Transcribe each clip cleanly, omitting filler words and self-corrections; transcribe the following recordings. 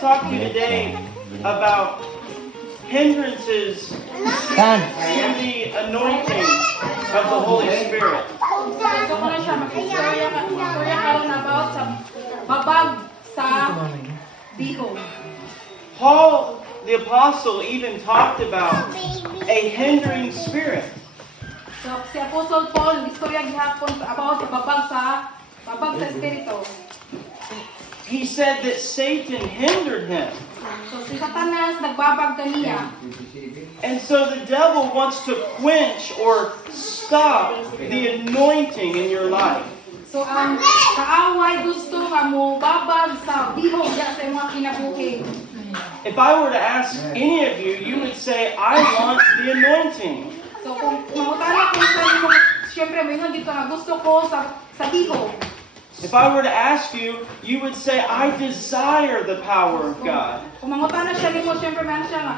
to talk to you today about hindrances in the anointing of the Holy Spirit. Gusto ko na siya mag-istorya karon about sa babag sa bihog. Paul, the apostle, even talked about a hindering spirit. So si Apostle Paul istorya gihapon about sa babag sa espiritu. He said that Satan hindered him. So si Satanas nagbabag kaniya. And so the devil wants to quench or stop the anointing in your life. So ang kaaway gusto nga mo babag sa bihog sa imong kinabuhi. If I were to ask any of you, you would say, I want the anointing. So kung mangutana ko sa imo, syempre mayroon dito nga gusto ko sa bihog. If I were to ask you, you would say, I desire the power of God. Kung mangutana siya nimo, syempre man siya nga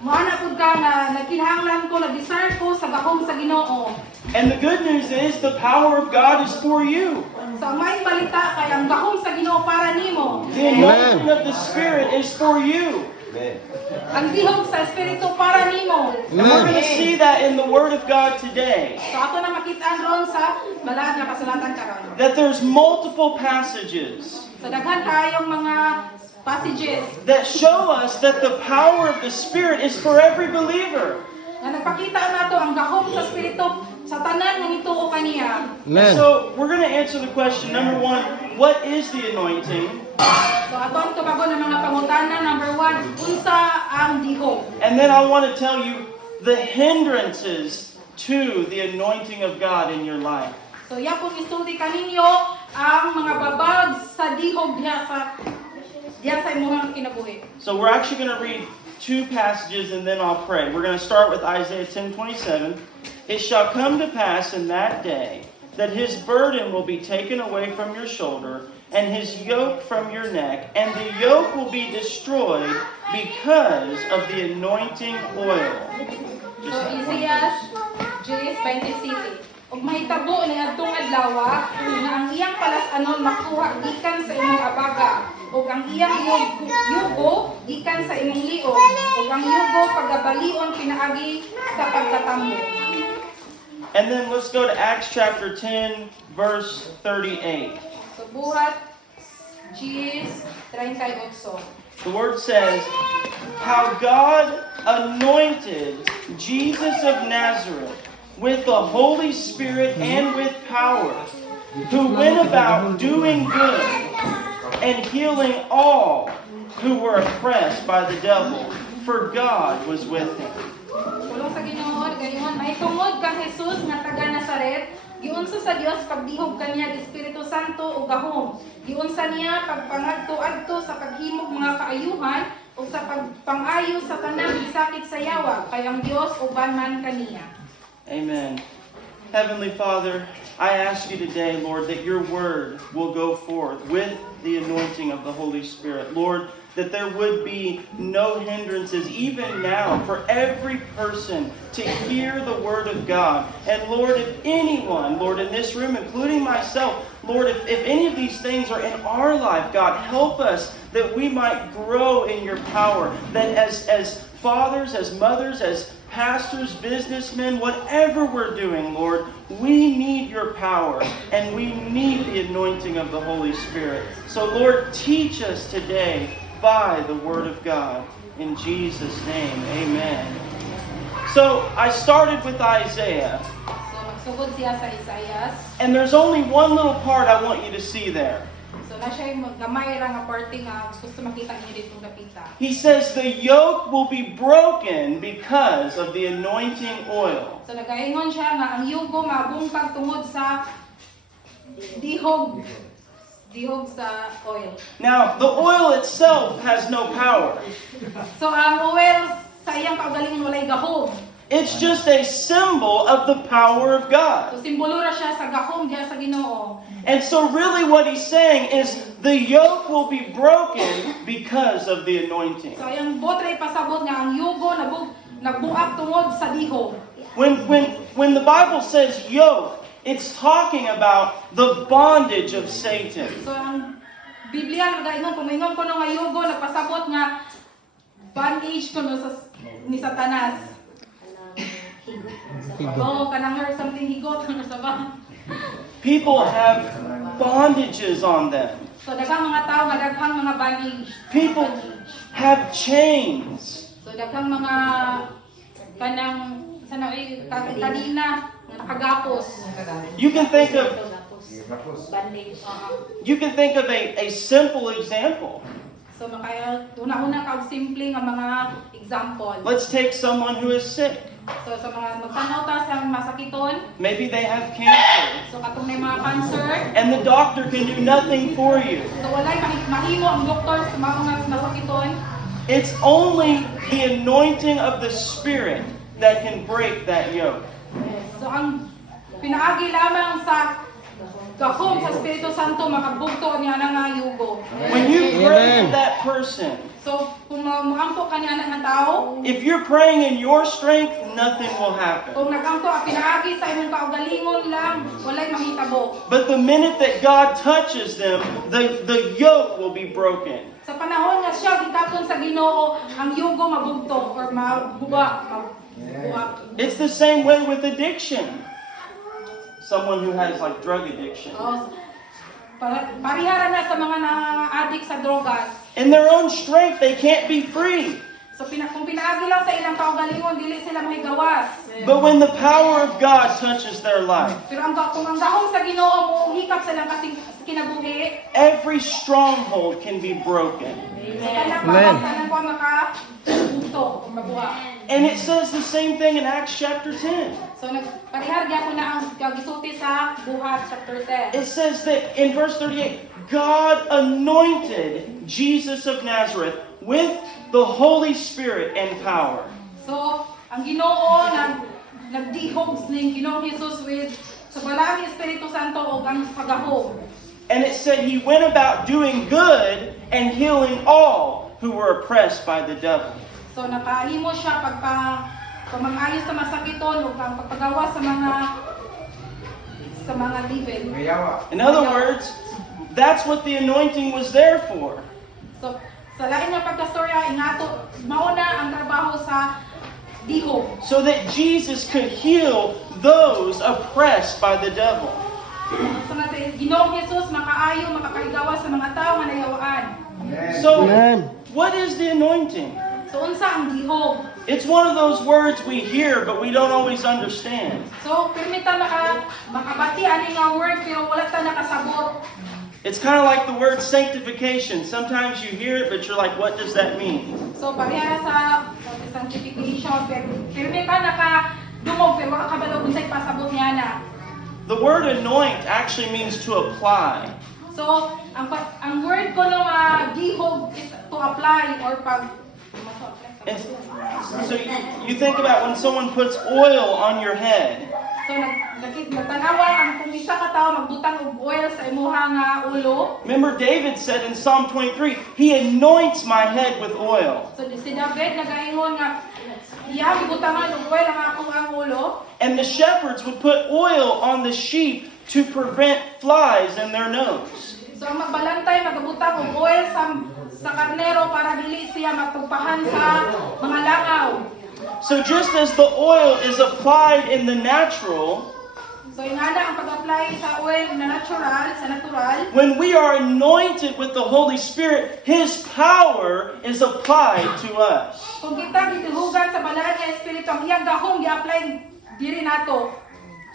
maana pud ka na nagkinahanglan ko, nag-desire ko sa gahom sa Ginoo. And the good news is the power of God is for you. So ang may balita kay ang gahom sa Ginoo para nimo. The anointing of the Spirit is for you. Ang bihog sa espiritu para nimo. And we're going to see that in the Word of God today. So ato na makita ron sa balaad nga kasulatan karon. That there's multiple passages So daghan kayong mga passages that show us that the power of the Spirit is for every believer. nga nagpakita nato ang gahom sa espiritu sa tanan nga nituo kaniya. So we're going to answer the question, number one, what is the anointing? So aton tubagon ng mga pangutana. Number 1, unsa ang dihog? And then I want to tell you the hindrances to the anointing of God in your life. So yapon istudi kaninyo ang mga babag sa dihog diha sa imong kinabuhi. So we're actually going to read two passages and then I'll pray. We're going to start with Isaiah 10:27. It shall come to pass in that day that his burden will be taken away from your shoulder and his yoke from your neck, and the yoke will be destroyed because of the anointing oil. So Isaiah 10:27. Og mahitabo ni adtong adlaw nga ang iyang palas-anon makuha gikan sa imong abaga, ug ang iyang yugo gikan sa imong liog, ug ang yugo pagabalion pinaagi sa pagtatambo. And then let's go to Acts chapter 10, verse 38. So buhat Gs 38. The word says, how God anointed Jesus of Nazareth with the Holy Spirit and with power, who went about doing good and healing all who were oppressed by the devil, for God was with him. Kulong sa Ginoo, gayon may tungod kang Jesus nga taga Nazaret, giunsa sa Dios pagdihog kaniya Espiritu Santo ug gahom. Giunsa niya pagpangadto-adto sa paghimog mga kaayuhan ug sa pagpangayo sa tanang gisakit sa yawa, kay ang Dios uban man kaniya. Amen. Heavenly Father, I ask you today, Lord, that your word will go forth with the anointing of the Holy Spirit. Lord, that there would be no hindrances, even now, for every person to hear the word of God. And Lord, if anyone, Lord, in this room, including myself, Lord, if any of these things are in our life, God, help us that we might grow in your power. That as fathers, as mothers, as pastors, businessmen, whatever we're doing, Lord, we need your power and we need the anointing of the Holy Spirit. So, Lord, teach us today by the Word of God. In Jesus' name, amen. So, I started with Isaiah. So magsugod siya sa Isaias. And there's only one little part I want you to see there. So na siya yung gamay ra nga parte nga gusto makita niyo dito dapita. He says the yoke will be broken because of the anointing oil. So nagaingon siya nga ang yugo mabungkag tungod sa dihog sa oil. Now, the oil itself has no power. So ang oil sa iyang kaugalingon walay gahom. It's just a symbol of the power of God. So simbolo ra siya sa gahom diha sa Ginoo. And so really what he's saying is the yoke will be broken because of the anointing. So ang botre pasabot nga ang yugo nagbuak tungod sa dihog. When the Bible says yoke, it's talking about the bondage of Satan. So ang Biblia nagaingon kung ingon ko no nga yugo nagpasabot nga bondage ko no sa ni Satanas. Oh, kanang or something higot no sa ba. People have bondages on them. So daghang mga tao nga daghang mga bondage. People have chains. So daghang mga kanang sana kanina nga nakagapos. You can think of Bandage. a simple example. So makaya una-una ka og simple nga mga example. Let's take someone who is sick. So sa mga magtanaw ta sa masakiton, Maybe they have cancer, so katong may mga cancer, and the doctor can do nothing for you. so walay mahimo ang doktor sa mga masakiton. It's only the anointing of the Spirit that can break that yoke. So ang pinaagi lamang sa gahom sa Espiritu Santo makabugto niya na nga yugo. When you pray for that person, So kung muampo ka niya nga tao, if you're praying in your strength, nothing will happen. kung nagampo ang pinaagi sa imong kaugalingon lang, walay mahitabo. But the minute that God touches them, the yoke will be broken. Sa panahon nga siya gitapon sa Ginoo, ang yugo mabugto or mabuga. It's the same way with addiction. Someone who has like drug addiction. Oh, parihara na sa mga na-addict sa drogas. In their own strength, they can't be free. So kung pinaagi lang sa ilang kaugalingon, dili sila mahigawas. But when the power of God touches their life, Pero kung ang gahom sa Ginoo mo hikap sa lang kasing kinabuhi, every stronghold can be broken. tanan ko makabugto, mabuha. And it says the same thing in Acts chapter 10. So nagparihar gyud ko na ang gisulti sa Buhat chapter 10. It says that in verse 38, God anointed Jesus of Nazareth with the Holy Spirit and power. So ang Ginoo nagdihog ning Ginoong Hesus with sa balaang Espiritu Santo ug ang pagahom. And it said he went about doing good and healing all who were oppressed by the devil. So nakahimo siya pamangayos sa masakiton ug ang pagpagawa sa mga level. In other words, that's what the anointing was there for. So sa lain nga pagkastorya ingato mao na ang trabaho sa dihog. So that Jesus could heal those oppressed by the devil. So na sa Ginoong Hesus makaayo makakaigawa sa mga tao nga nayawaan. So, what is the anointing? So unsa ang dihog? It's one of those words we hear but we don't always understand. So permita makabati ani nga word pero wala ta nakasabot. It's kind of like the word sanctification. Sometimes you hear it but you're like, what does that mean? So pareha sa sanctification pero permita nakadungog pero wala kabalo unsay pasabot niya na. The word anoint actually means to apply. So ang word ko no dihog is to apply or pag And so you think about when someone puts oil on your head. So nagtanawa ang kung isa ka tawo magbutang og oil sa imuha nga ulo. Remember David said in Psalm 23, he anoints my head with oil. So si David nagaingon nga iya gibutangan og oil ang akong ang ulo. And the shepherds would put oil on the sheep to prevent flies in their nose. So ang magbalantay magabutang og oil sa karnero para dili siya matugpahan sa mga langaw. So just as the oil is applied in the natural, So ingana ang pag-apply sa oil na natural, when we are anointed with the Holy Spirit, His power is applied to us. kung kita gituhugan sa balaan nga espiritu ang iyang gahom gi-apply diri nato.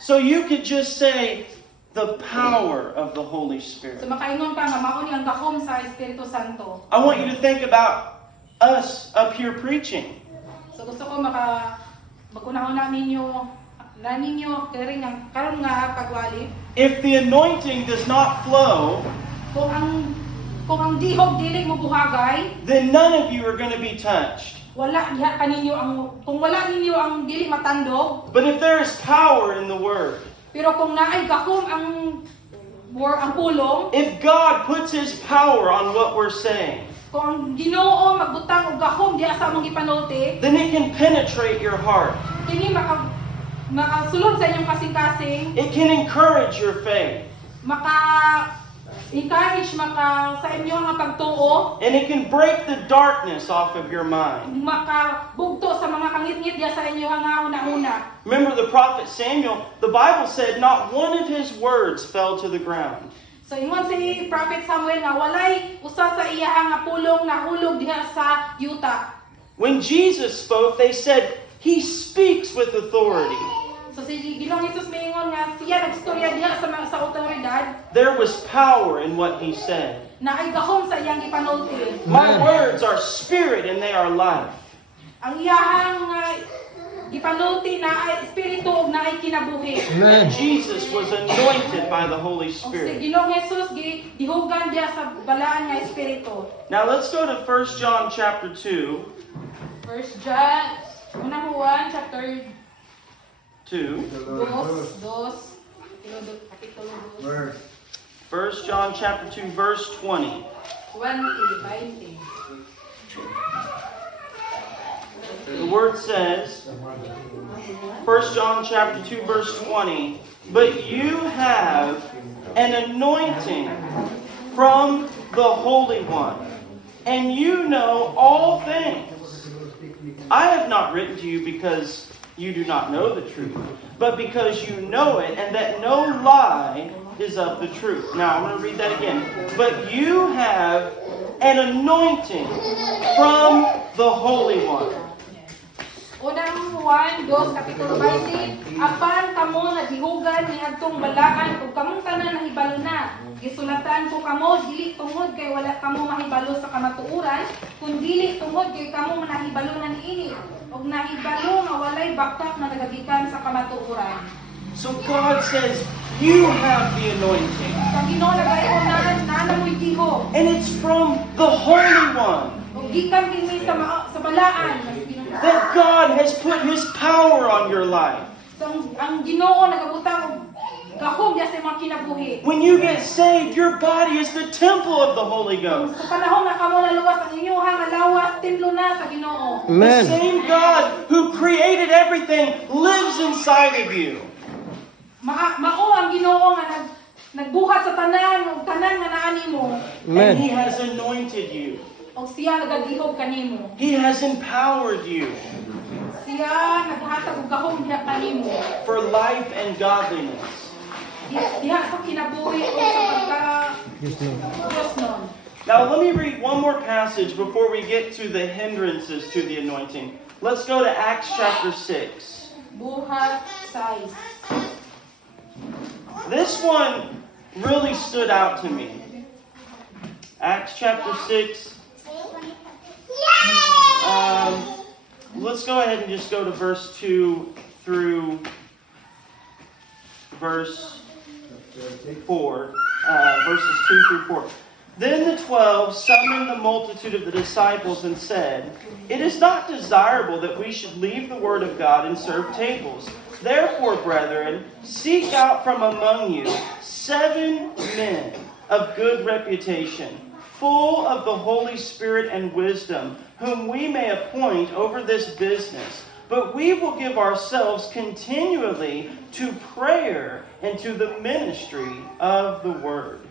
So you could just say, the power of the Holy Spirit. So makaingon ka nga mao ni ang gahom sa Espiritu Santo. I want you to think about us up here preaching. So gusto ko magkunahon ninyo kering ang karon nga pagwali. If the anointing does not flow, Kung ang dihog dili mo buhagay, then none of you are going to be touched. wala diha kaninyo kung wala ninyo ang dili matandog, But if there is power in the Word, pero kung naay gahom ang pulong, if God puts His power on what we're saying, kung ang Ginoo magbutang og gahom diha sa among gipanulti, then it can penetrate your heart. kini makasulod sa inyong kasing-kasing, It can encourage your faith. encourage maka sa inyo nga pagtuo, and it can break the darkness off of your mind. makabugto sa mga kangit-ngit diya sa inyo nga una-una. Remember the prophet Samuel, the Bible said not one of his words fell to the ground. So ingon si Prophet Samuel nga walay usa sa iya nga pulong nahulog diha sa yuta. When Jesus spoke, they said, he speaks with authority. So si Ginoong Hesus miingon nga siya nagstorya diha sa otoridad There was power in what he said. na ay gahom sa iyang gipanulti. My words are spirit and they are life. Ang iyahang gipanulti na ay espiritu ug na ay kinabuhi. And Jesus was anointed by the Holy O si Spirit. Ginoong Hesus gihugan diha sa balaan nga espiritu. Now let's go to 1 John chapter 2. 1 John, unang Juan chapter 2. 2, kapitulo 2. 1 John chapter 2 verse 20. 20. The word says, 1 John chapter 2 verse 20, but you have an anointing from the Holy One, and you know all things. I have not written to you because you do not know the truth, but because you know it, and that no lie is of the truth. Now, I'm going to read that again. But you have an anointing from the Holy One. Unang Juan 2, kapitulo 20, apan kamo nagihugan ni adtong balaan ug kamong tanan nahibalo na. Gisulatan ko kamo dili tungod kay wala kamo mahibalo sa kamatuoran, kun dili tungod kay kamo nahibalo na niini ug nahibalo nga walay baktak na nagagikan sa kamatuoran. So God says, you have the anointing. Sa Ginoo nagayon na mo'y giho. And it's from the Holy One. Ug gikan kini sa balaan. That God has put His power on your life. So ang Ginoo nagabutang og gahom diha sa mga kinabuhi. When you get saved, your body is the temple of the Holy Ghost. Sa panahon na kamo naluwas ang inyong nga lawas, templo na sa Ginoo. The same God who created everything lives inside of you. Mao ang Ginoo nga nagbuhat sa tanan ug tanan nga naa nimo. And He has anointed you. Og siya nagadihog kanimo. He has empowered you Siya naghatag og gahom diha kanimo. for life and godliness. Diha sa kinabuhi o sa pagka Diyos nun. Now, let me read one more passage before we get to the hindrances to the anointing. Let's go to Acts chapter 6. Buhat 6. This one really stood out to me. Acts chapter 6. Let's go ahead and just go to verse 2 through verse 4. Verses 2 through 4. Then the 12 summoned the multitude of the disciples and said, "It is not desirable that we should leave the word of God and serve tables. Therefore, brethren, seek out from among you 7 men of good reputation, full of the Holy Spirit and wisdom, whom we may appoint over this business. But we will give ourselves continually to prayer and to the ministry of the word."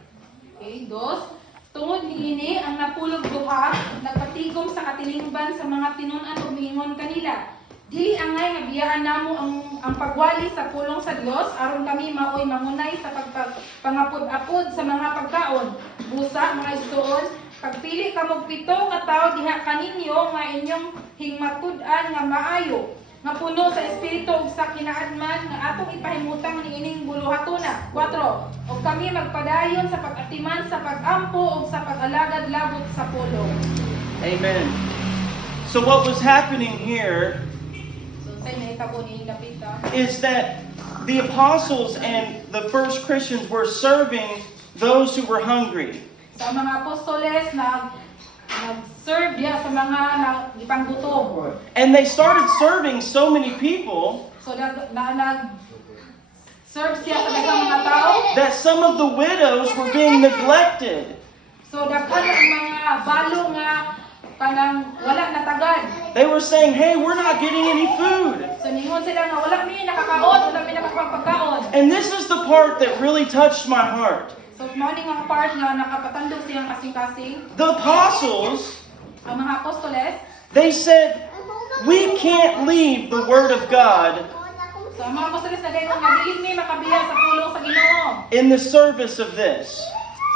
Okay, 2. Tungod niini ang napulog duha, nagpatigom sa katilingban sa mga tinunan ug miingon kanila. Dili angay nga biyaan namo ang pagwali sa pulong sa Dios aron kami maoy mangunay sa pagpangapod-apod sa mga pagkaon. Busa mga igsoon, pagpili kamo 7 ka tawo diha kaninyo nga inyong hingmatud-an nga maayo, nga puno sa espiritu ug sa kinaadman nga atong ipahimutang niining buluhatuna. 4. Og kami magpadayon sa pag-atiman sa pag-ampo ug sa pag-alagad labot sa pulong. Amen. So what was happening here So say nahitabo ni Lapita. is that the apostles and the first Christians were serving those who were hungry. Sa mga apostoles nag-serve diya sa mga gipanggutom. And they started serving so many people So nag-serve siya sa daghang mga tao. that some of the widows were being neglected. So daghan ang mga balo nga kanang wala natagad. They were saying, "Hey, we're not getting any food." So ningon sila nga wala mi nakakaon, wala mi nakapagpagkaon. And this is the part that really touched my heart. So, morning mga part nga nakapatandog silang kasing-kasing. The apostles, Ang mga apostoles. they said, we can't leave the Word of God So, ang mga apostoles na gayon nga dili ni makabiya sa pulong sa Ginoo. in the service of this.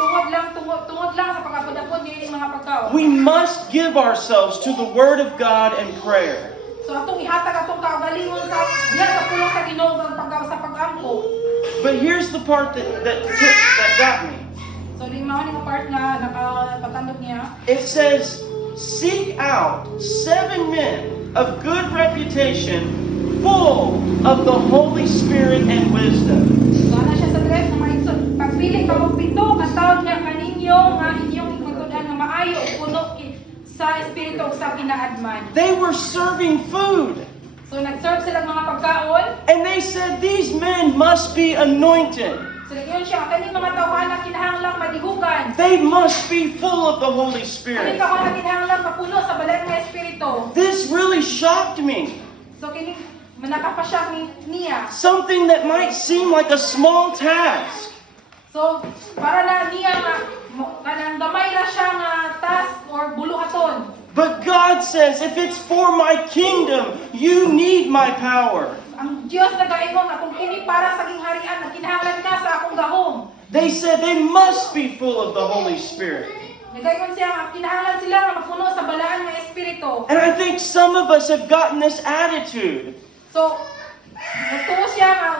Tungod lang sa pagkapudapod dili mga pagkaon. We must give ourselves to the Word of God and prayer. So, atong ihatag atong kaugalingon sa diya sa pulong sa Ginoo sa pag-ampo. But here's the part that got me. So, di mao ni part nga nakapatandog niya. It says, seek out 7 men of good reputation, full of the Holy Spirit and wisdom. So, ana siya sa dress na maisod. Pagpili ka mong pito, katawag niya kaninyo nga inyong ikutudan nga maayo o puno sa espiritu o sa kinaadman. They were serving food. So, nag-serve sila ng mga pagkaon. And they said, these men must be anointed. So, nagyon siya, kaning mga tawhan na kinahanglang madihugan. They must be full of the Holy Kaning Spirit. tawhan na kinahanglang mapuno sa balay ng espiritu. This really shocked me. So, kining manakapasya niya. Something that might seem like a small task. So, para na niya nga, kanang gamay na siya nga task or buluhaton. But God says, if it's for my kingdom, you need my power. Ang Diyos nag-aingon na kung kini para sa gingharian na kinahanglan ka sa akong gahom. They said they must be full of the Holy Spirit. Nag-aingon siya nga kinahanglan sila nga mapuno sa balaan ng espiritu. And I think some of us have gotten this attitude. So, nagtuo siya nga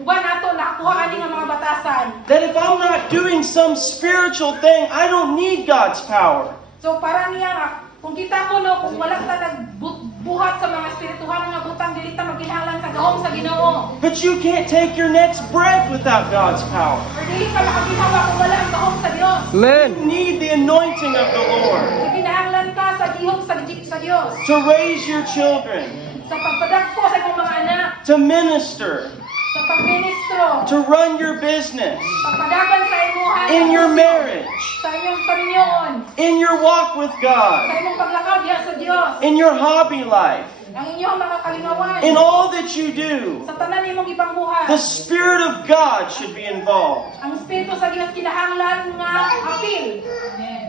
uban nato nakuha ani nga mga batasan. That if I'm not doing some spiritual thing, I don't need God's power. So, para niya nga kung kita ko no, kung wala ta nagbuhat sa mga espirituhan nga butang dili ta magkinahanglan sa gahom sa Ginoo. But you can't take your next breath without God's power. Or dili ka makaginawa kung wala ang gahom sa Dios. You need the anointing of the Lord Kinahanglan ka sa gihom sa Dios. to raise your children, Sa pagpadagko sa imong mga anak, to minister, sa pagministro, to run your business, pagpadagan sa imuhan, in your marriage, sa imong paninyoon, in your walk with sa God, imong paglakaw diha sa Dios, in your hobby life, ang inyong mga kalinawan, in all that you do. sa tanan imong ipangbuhat. The Spirit of God should be involved. Ang espiritu sa Dios kinahanglan nga apil.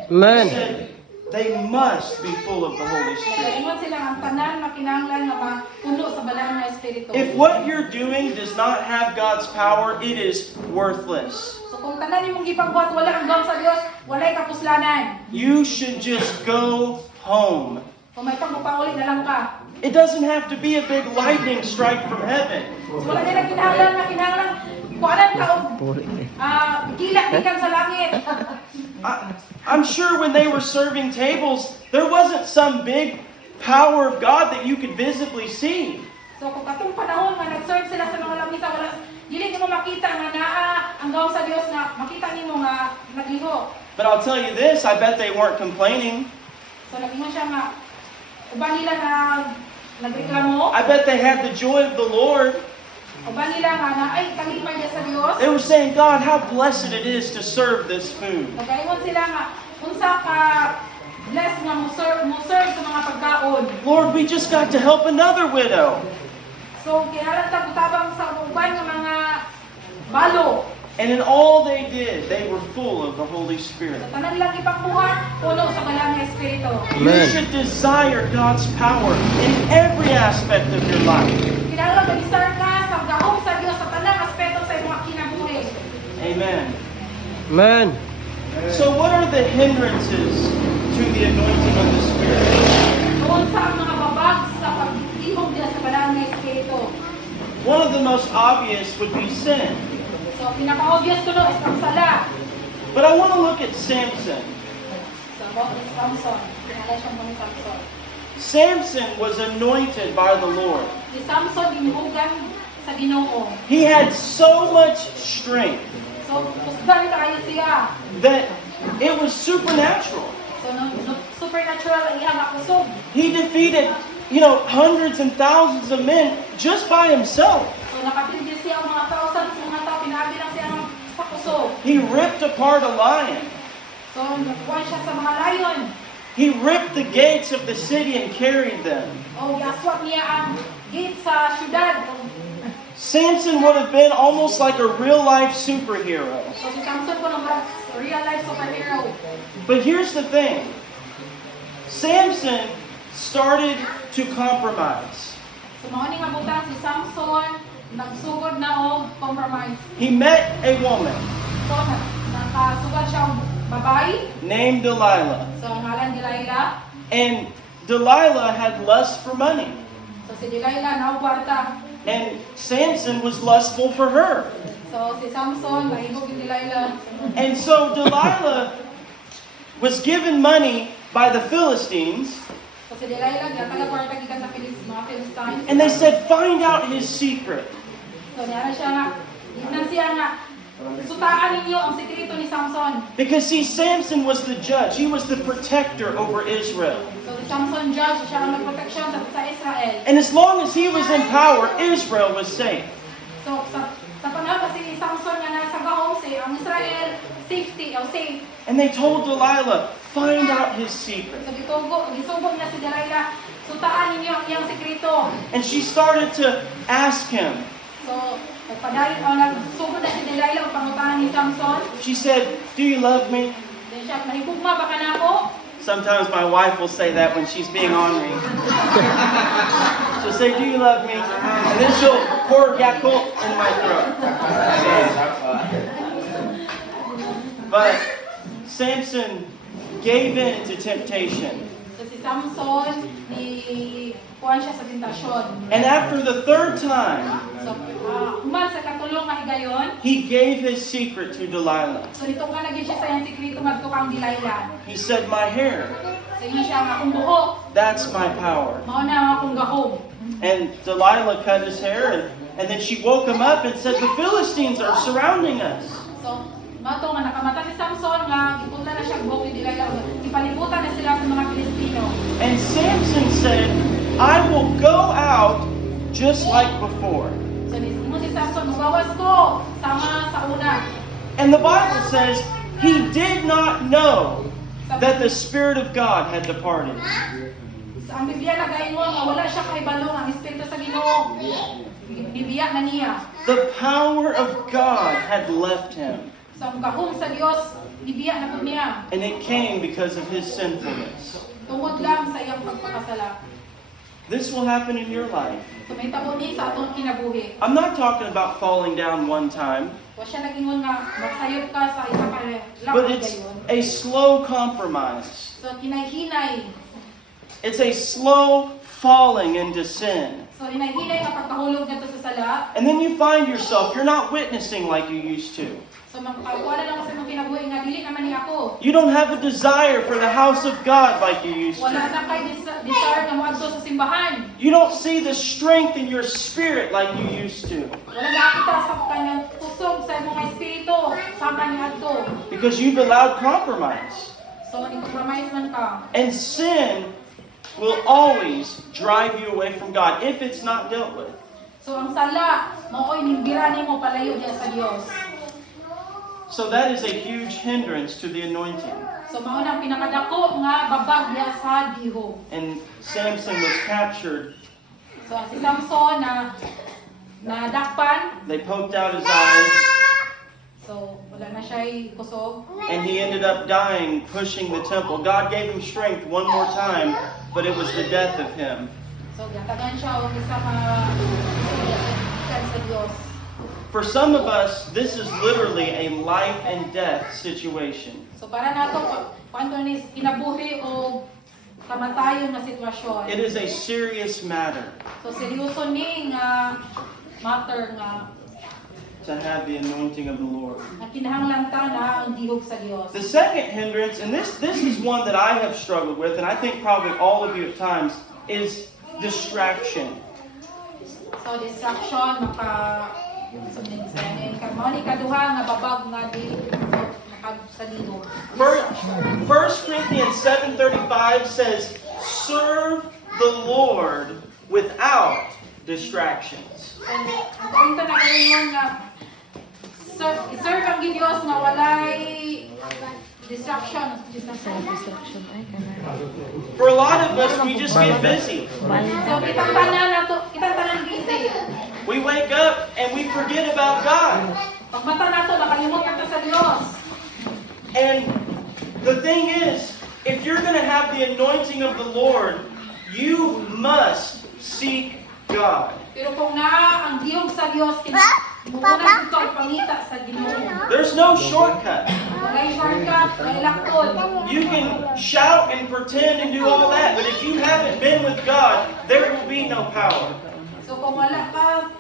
Said they must be full of the Holy Spirit. Ingon sila ang tanan nga kinahanglan nga mapuno sa balaan nga espiritu. If what you're doing does not have God's power, it is worthless. So kung tanan imong gipangbuhat wala ang gawon sa Dios, walay kapuslanan. You should just go home. Kung may pagpapauli na lang ka. It doesn't have to be a big lightning strike from heaven. So, wala nila kinahanglan kuanan ka og gilak gikan sa langit. I'm sure when they were serving tables, there wasn't some big power of God that you could visibly see. So kung katong panahon nga nag-serve sila sa mga lamisa, wala dili nimo makita nga naa ang gawon sa Dios nga makita nimo nga nagliho. But I'll tell you this, I bet they weren't complaining. So naging siya nga uban nila na nagreklamo, I bet they had the joy of the Lord. uban nila nga na ay kalipay niya sa Dios. They were saying, God, how blessed it is to serve this food. Nagaingon sila nga unsa ka bless nga mo serve sa mga pagkaon. Lord, we just got to help another widow. So kinahanglan ta butabang sa uban nga mga balo. And in all they did, they were full of the Holy Spirit. Sa tanan lang ipangbuhat puno sa balaan nga espiritu. You should desire God's power in every aspect of your life. Kinahanglan mag-isar ka sa gahom sa Dios sa tanang aspeto sa imong kinabuhi. Amen. Amen. So what are the hindrances to the anointing of the Spirit? Doon sa mga babag sa pagtihog diya sa balaan nga espiritu. One of the most obvious would be sin. So pinaka-obvious to no is ang sala. But I want to look at Samson. So about is Samson. Kinahanglan siya mo ni Samson. Samson was anointed by the Lord. Si Samson ginuhugan sa Ginoo. He had so much strength So kusgan kayo siya. that it was supernatural. So supernatural ang iyang kusog. He defeated, hundreds and thousands of men just by himself. So nakapildi siya ang mga thousands mga tao pinaagi lang siya sa kusog. He ripped apart a lion. So nakuha siya sa mga layon. He ripped the gates of the city and carried them. O yaswat niya ang gate sa syudad. Samson would have been almost like a real-life superhero. So si Samson po nung real life superhero. But here's the thing. Samson started to compromise. So mao ni nga butang si Samson nagsugod na og compromise. He met a woman So nakasugod siya og babae. named Delilah. So ang ngalan Delilah. And Delilah had lust for money. So si Delilah naw kwarta. And Samson was lustful for her. So si Samson mahigog ni Delilah. And so Delilah was given money by the Philistines. So si Delilah gatala kwarta gikan sa mga Philistines. And they said, find out his secret. So niya siya nga ginan siya nga sutaan ninyo ang sekreto ni Samson. Because see, Samson was the judge. He was the protector over Israel. So si Samson judge siya ang nagproteksyon sa Israel. And as long as he was in power, Israel was safe. So sa panahon kasi ni Samson nga nasa gahom say ang Israel safety o safe. And they told Delilah, find out his secret. So gisubog na si Delilah, sutaan ninyo ang iyang sekreto. And she started to ask him. So nagpadayon o nagsugod na si Delilah ang pangutanan ni Samson. She said, do you love me? Then siya, mahigugma ba ka na ako? Sometimes my wife will say that when she's being ornery. She'll say, do you love me? And then she'll pour Yakult in my throat. But Samson gave in to temptation. So si Samson, kuhan siya sa tentasyon. And after the third time, So, human sa katulong nga higayon. he gave his secret to Delilah. So, dito nga naging siya sa iyang sekreto magtukang Delilah. He said, my hair, So, yun siya nga akong buhok. that's my power. Mao na ang akong gahom. And Delilah cut his hair, and then she woke him up and said, the Philistines are surrounding us. So, mao to nga nakamata si Samson nga gipunta na siya buhok ni Delilah. Ipalibutan na sila sa mga Pilistino. And Samson said, I will go out just like before. So, mo si Samson, mabawas ko sama sa una. And the Bible says he did not know that the Spirit of God had departed. So, ang Biblia nagaingon nga wala siya kahibalo ang Espiritu sa Ginoo. Biblia na niya. The power of God had left him. So, ang gahom sa Dios, Biblia na po niya. And it came because of his sinfulness. Tungod lang sa iyang pagpakasala. This will happen in your life. So, may tabo ni sa atong kinabuhi. I'm not talking about falling down one time, Wa siya nagingon nga magsayop ka sa isa ka but lakad it's gayon. a slow compromise. So, kinay-hinay. It's a slow falling into sin. So, hinay-hinay nga pagkahulog nato sa sala. And then you find yourself, you're not witnessing like you used to. So, magkakuha na lang sa mong kinabuhi nga dili naman ni ako. You don't have a desire for the house of God like you used Wala to. na kay desire nga moadto sa simbahan. You don't see the strength in your spirit like you used to. Wala na kita sa kanyang kusog sa mga espiritu sa kanyang adto. Because you've allowed compromise. So, ni-compromise man ka. And sin will always drive you away from God if it's not dealt with. So, ang sala, mao'y nimbira mo palayo diya sa Dios. So that is a huge hindrance to the anointing. So, mao na ang pinakadako nga babag diya sa diho. And Samson was captured. So, si Samson na nadakpan. They poked out his eyes, So, wala na siya'y kusog. and he ended up dying pushing the temple. God gave him strength one more time, but it was the death of him. So, gatagan siya o isa ka sa Diyos. For some of us, this is literally a life and death situation. So, para nato, paano ni kinabuhi o kamatayon na sitwasyon. It is a serious matter So, seryoso ni nga matter nga to have the anointing of the Lord. kinahanglan ta na ang dihog sa Diyos. The second hindrance, and this is one that I have struggled with, and I think probably all of you at times, is distraction. So, distraction, mao ni kaduha nga babag nga di sa dihog. First Corinthians 7:35 says, serve the Lord without distractions. So, ang kwento na ngayon nga serve ang Diyos nga walay distraction. For a lot of us, we just get busy. So, kitang tanan busy. We wake up and we forget about God. Pag mata nato, nakalimutan ta sa Dios. And the thing is, if you're going to have the anointing of the Lord, you must seek God. Pero kung naa ang diyog sa Dios, muna ito ang pangita sa Ginoo. There's no shortcut. Walay shortcut, walay laktod. You can shout and pretend and do all that, but if you haven't been with God, there will be no power. So kung wala ka,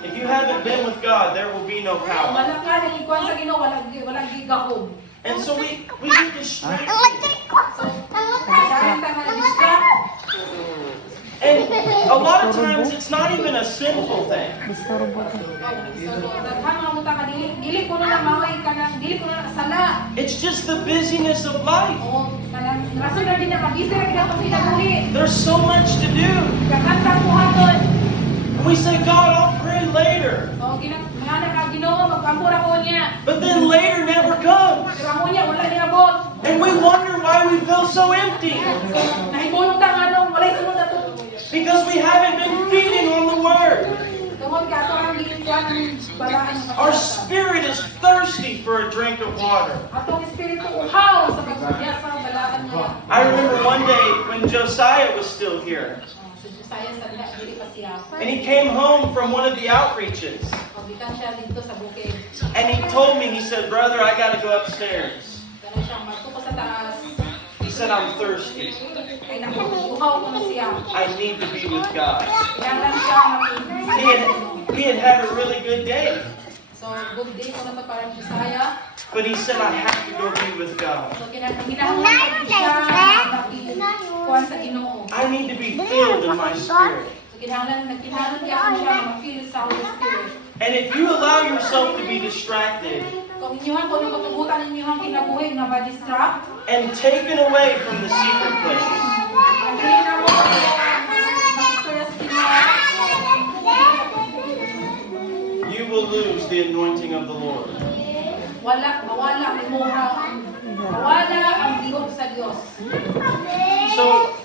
If you haven't been with God, there will be no kung power. wala ka nagikuan sa Ginoo, walang gigahom. And so we get distracted. So, kailangan ka na-distract. And a lot of times it's not even a sinful thing. So, daghang mga muta ka, dili ko na maway ka na, dili ko na sala. It's just the busyness of life. O, kanang rason na din na mag-isip na kinapang kinabuhi. There's so much to do. Kakantang buhaton. And we say, God, I'll pray later. O, mga ka Ginoo, magpamura ko niya. But then later never comes. Pero amo niya, wala niya abot. And we wonder why we feel so empty. So, nahibulong ta nga nung walay sunod na to. Because we haven't been feeding on the Word. Tungod ka ito ang ginikuan ng balaan ng Our kasalatan. spirit is thirsty for a drink of water. Atong espiritu uhaw sa pagkudya sa balaan niya. I remember one day when Josiah was still here. Sa Josiah sa diha, dili pa siya. And he came home from one of the outreaches. Pagbitan siya dito sa bukid. And he told me, he said, brother, I got to go upstairs. Ganun siya, magtuko sa taas. He said, I'm thirsty. Ay naku, uhaw ko na siya. I need to be with God. Kailangan siya He had a really good day. So, good day ko na to para Josiah. But he said, I have to go be with God. So, kinahanglan siya kuan sa Ginoo. I need to be filled in my spirit. So, kinahanglan siya ma-feel sa Holy Spirit. And if you allow yourself to be distracted Kung inyuhan ko nung katubutan inyuhan kinabuhi nga ma-distract, and taken away from the secret place, ang na mo makistorya sa Ginoo, you will lose the anointing of the Lord. mawala ang dihog sa Dios. So,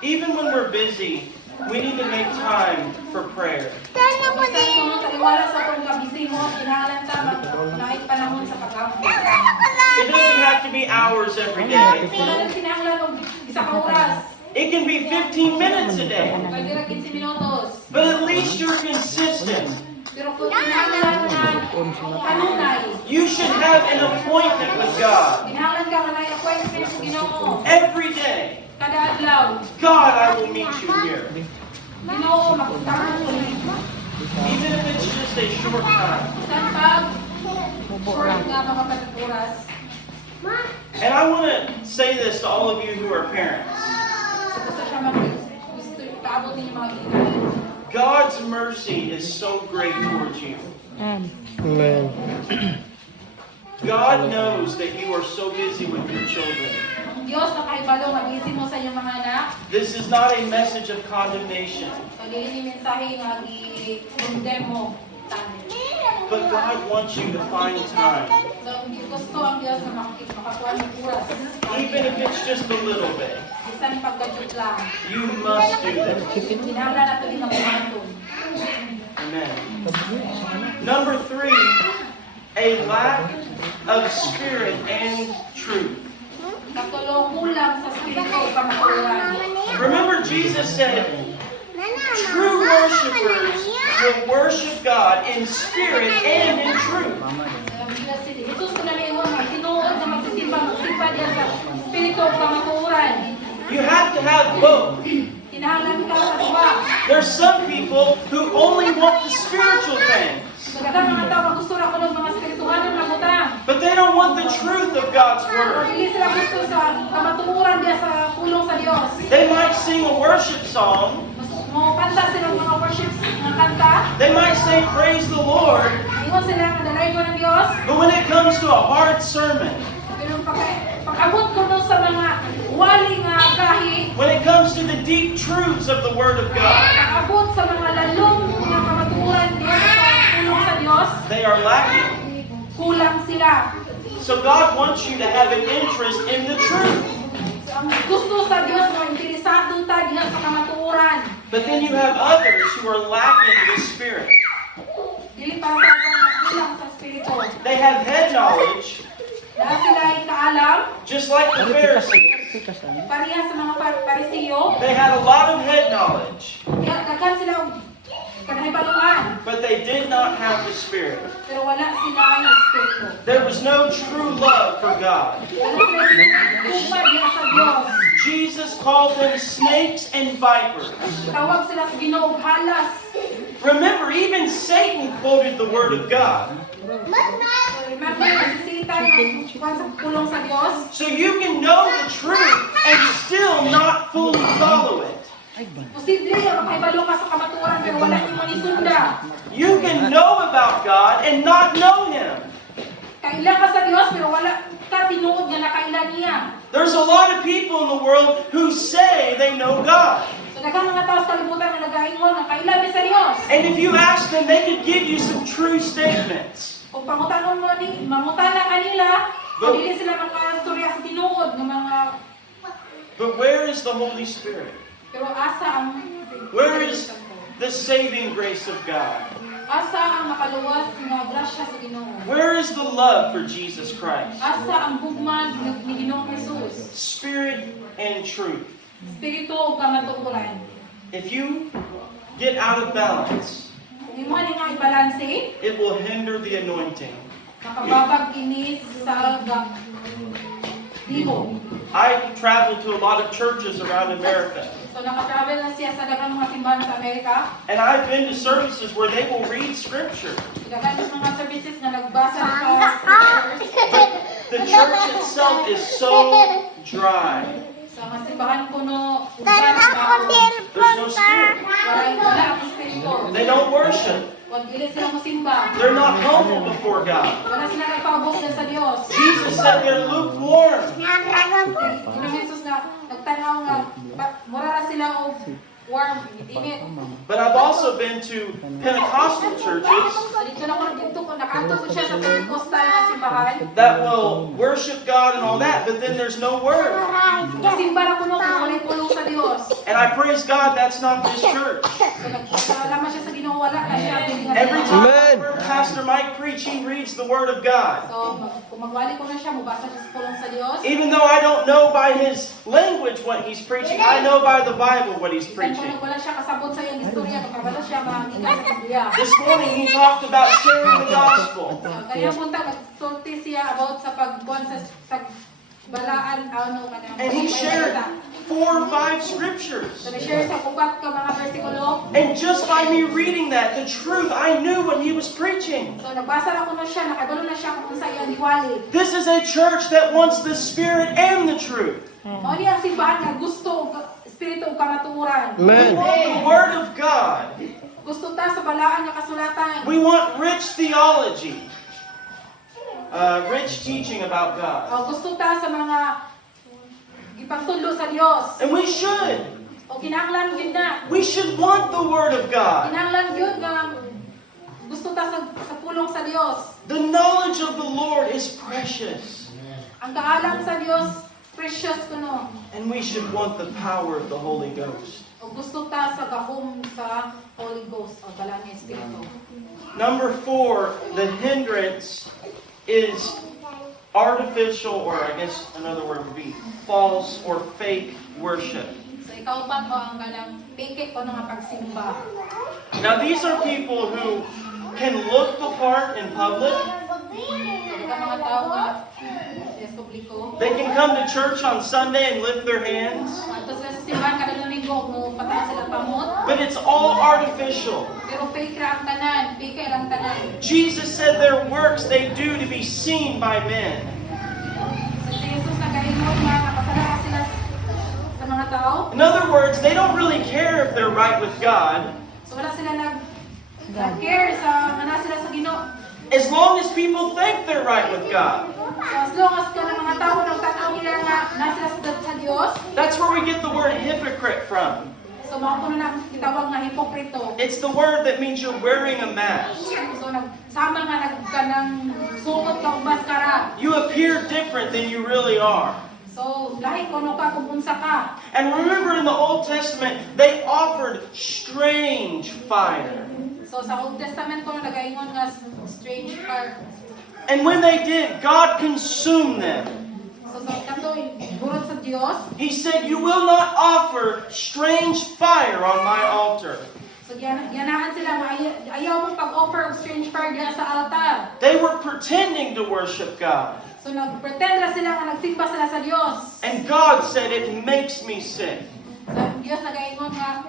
even when we're busy, we need to make time for prayer. Basta kung taliwala sa kung kabisi mo, kinahanglan ta magnaik panahon sa pag-ampo. It doesn't have to be hours every day. Wala kinahanglan og isa ka oras. It can be 15 minutes a day. Pwede ra 15 minutos. But at least you're consistent. Pero kung kinahanglan na kanunay, You should have an appointment with God kinahanglan ka nga na appointment sa Ginoo. every day. Kada adlaw, God, I will meet you here. Ginoo mapuntahan ko ni. Even if it's just a short time. Isang pag short nga mga oras. And I want to say this to all of you who are parents. So gusto siya gusto kaabot ninyo mga ginagawa. God's mercy is so great towards you. Amen. God knows that you are so busy with your children. Ang Diyos nakahibalo nga busy mo sa iyong mga anak. This is not a message of condemnation, So dili ni mensahe nga gi-condemn mo. but God wants you to find time, So ang gusto ang Diyos na makakuha ng oras. even if it's just a little bit. Bisan pagkajut lang. You must do this. Kinahanglan nato din ang buhaton. Amen. Number 3, a lack of spirit and truth. Katulong kulang sa spirito o pamakuran. Remember, Jesus said, true worshipers will worship God in spirit and in truth. Jesus ko na niyo nga tinuod na magsisimba diya sa spirito o pamakuran. You have to have both. Kinahanglan ka sa duwa. There's some people who only want the spiritual things, Maganda mga tao ang gusto ra ko ng mga spirituhanan na butang. but they don't want the truth of God's word. Dili sila gusto sa kamatuoran diya sa pulong sa Dios. They might sing a worship song, Mo kanta sila ng mga worships nga kanta. they might say praise the Lord, Ingon sila nga dalayo ng Dios. but when it comes to a hard sermon, Pero pag-abot ko no sa mga wali nga gahi, when it comes to the deep truths of the word of God, pag-abot sa mga lalong nga kamatuoran diya sa pulong sa Dios, they are lacking. kulang sila. So God wants you to have an interest in the truth. So, ang gusto sa Dios nga interesado ta diya sa kamatuoran. But then you have others who are lacking the Spirit. Dili pa sa kulang sa espiritu. They have head knowledge, Dahil sila ay kaalam, just like the Pharisees. pareha sa mga parisiyo, They had a lot of head knowledge, daghan sila og kanahibaluan, but they did not have the Spirit. pero wala sila ang espiritu. There was no true love for God. Wala sila ugma diha sa Dios. Jesus called them snakes and vipers. Tawag sila sa Ginoo og halas. Remember, even Satan quoted the Word of God. So remember si Satan nagkuhan sa pulong sa Dios. So you can know the truth and still not fully follow it. Posible nga makahibalo ka sa kamatuoran pero wala imong isunda. You can know about God and not know Him. Kaila ka sa Dios pero wala ka tinuod nga nakaila niya. There's a lot of people in the world who say they know God. So daghang mga tao sa kalibutan nga nagaingon nga kaila mi sa Dios. And if you ask them, they could give you some true statements. Kung pangutanon mo ni mangutana kanila, so dili sila makastorya sa tinuod nga mga But where is the Holy Spirit? pero asa ang Where is the saving grace of God? asa ang makaluwas nga grasya sa Ginoo. Where is the love for Jesus Christ? Asa ang hugman ni Ginoong Jesus. Spirit and truth. Espiritu ug kamatuoran. If you get out of balance, Kung imo ani nga ibalanse, it will hinder the anointing. makababag kini sa diho. I've traveled to a lot of churches around America, So naka-travel na siya sa daghang mga simbahan sa Amerika. and I've been to services where they will read Scripture. Daghang mga services na nagbasa sa scriptures. The church itself is so dry. Sa mga simbahan kuno Karena aku There's no spirit. wala ang espiritu. They don't worship. Wag dili sila mosimba. They're not humble before God. Wala sila nagpaubos na sa Dios. Jesus said they're lukewarm. Ginoo Jesus nga nagtanaw nga mura ra sila og warm, init. But I've also been to Pentecostal churches So dito na ko dito ko nakaadto ko siya sa Pentecostal nga simbahan. that will worship God and all that, but then there's no word. Simba ra kuno kung walay pulong sa Dios. And I praise God that's not this church. So nagpasalamat siya sa Ginoo wala ka siya dili nga Every simbahan. time I heard Pastor Mike preach, he reads the Word of God. So kung magwali ko na siya mubasa siya sa pulong sa Dios. Even though I don't know by his language what he's preaching, I know by the Bible what he's Bisan kung preaching. wala siya kasabot sa iyang istorya, magkabalo siya mahangigan sa Biblia. This morning he talked about sharing the gospel. Kaya punta nagsulti siya about sa pagbuwan sa balaan ano kanang. And he shared 4 or 5 scriptures. So share sa upat ka mga bersikulo. And just by me reading that, the truth, I knew what he was preaching. So nagbasa na kuno siya, nakabalo na siya kung sa iyang liwali. This is a church that wants the Spirit and the truth. Mao ni ang simbahan nga gusto og espiritu ug kamatuoran. We want the Word of God. Gusto ta sa balaan nga kasulatan. We want rich theology. Rich teaching about God. Gusto ta sa mga gipangtudlo sa Dios. And we should. O kinahanglan gyud na. We should want the Word of God. Kinahanglan gyud nga gusto ta sa pulong sa Dios. The knowledge of the Lord is precious. Ang kaalam sa Dios precious kuno. And we should want the power of the Holy Ghost. O gusto ta sa gahom sa Holy Ghost o balaan nga espiritu. Number 4, the hindrance is artificial, or I guess another word would be false or fake worship. So ikaw pa mo ang kanang peke ko nga pagsimba. Now these are people who can look the part in public. So ka mga tao nga yes publiko. They can come to church on Sunday and lift their hands. Ato sila sa simbahan kada Domingo mo pataas sila pamot. But it's all artificial. Pero fake ra ang tanan, fake ra ang tanan. Jesus said their works they do to be seen by men. Si Jesus nagaingon nga nakasala sila sa mga tao. In other words, they don't really care if they're right with God, So wala sila nag-care sa nga sila sa Ginoo. as long as people think they're right with God. So as long as ka mga tao nagtanaw nila nga sila sa Dios, That's where we get the word hypocrite from. so mao kuno na gitawag nga hipokrito. It's the word that means you're wearing a mask. So nagsama nga nagkanang suot ka og maskara. You appear different than you really are. So, lahi ko no ka kung unsa ka. And remember in the Old Testament, they offered strange fire. So, sa Old Testament ko nagaingon nga strange fire. And when they did, God consumed them. So, sa katoy, burot sa Dios. He said, "You will not offer strange fire on my altar." So, ganahan sila nga ayaw mong pag-offer og strange fire diha sa altar. They were pretending to worship God. So, nagpretend ra sila nga nagsimba sila sa Dios. And God said, "It makes me sick." So, Dios nagaingon nga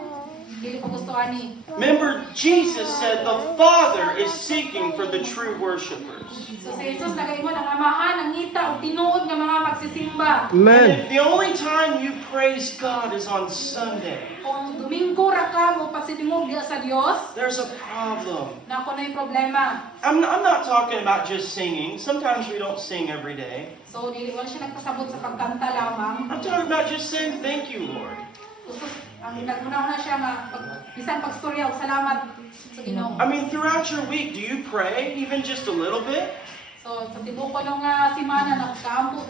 dili ko gusto ani. Remember, Jesus said the Father is seeking for the true worshipers. So, sa Jesus nagaingon ang amahan nangita og tinuod nga mga magsisimba. And Amen. if the only time you praise God is on Sunday, Kung Domingo ra ka mo pasidungog diha sa Dios, there's a problem. na ako na yung problema. I'm not talking about just singing. Sometimes we don't sing every day. So, dili wala siya nagpasabot sa pagkanta lamang. I'm talking about just saying thank you, Lord. Gusto, ang nagmuna-una siya nga, bisan pagstorya o salamat sa Ginoo. I mean, throughout your week, do you pray even just a little bit? So, sa tibuok ko nung simana, nagkampo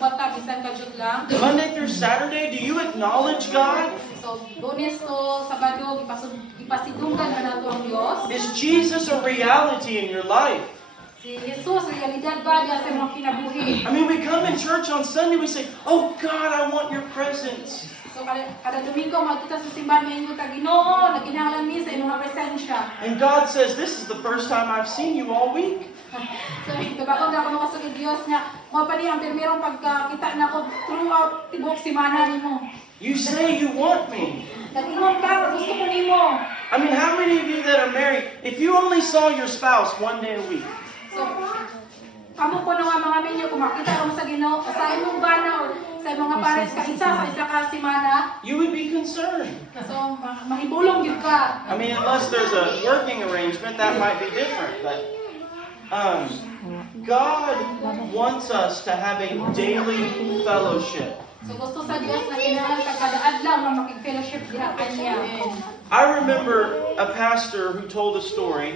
bata, bisan kadyot lang. Monday through Saturday, do you acknowledge God? So, Lunes to Sabado, ipasidunggan na nato ang Diyos. Is Jesus a reality in your life? Si Jesus, realidad ba niya sa mga kinabuhi? I mean, we come in church on Sunday, we say, "Oh God, I want your presence." So, kada Domingo, magkita sa simbahan, may inyo Ginoo, naginahanglan mi sa inyong presensya. And God says, "This is the first time I've seen you all week." So, kabakong na ako makasugid Diyos nga, mo pa niya ang pirmirong pagkakita na ko throughout tibok simana nimo. You say you want me. Nag-ingon ka, gusto ko nimo. I mean, how many of you that are married, if you only saw your spouse one day a week, So, kamo po nga mga minyo, kung makita mo sa Ginoo, sa imong bana or sa imong mga pares ka isa sa isa ka simana, you would be concerned. so mahibulong gyud ka. I mean, unless there's a working arrangement, that might be different. But God wants us to have a daily fellowship. So gusto sa Dios na kinahanglan ka kada adlaw nga makig-fellowship diha kaniya. I remember a pastor who told a story.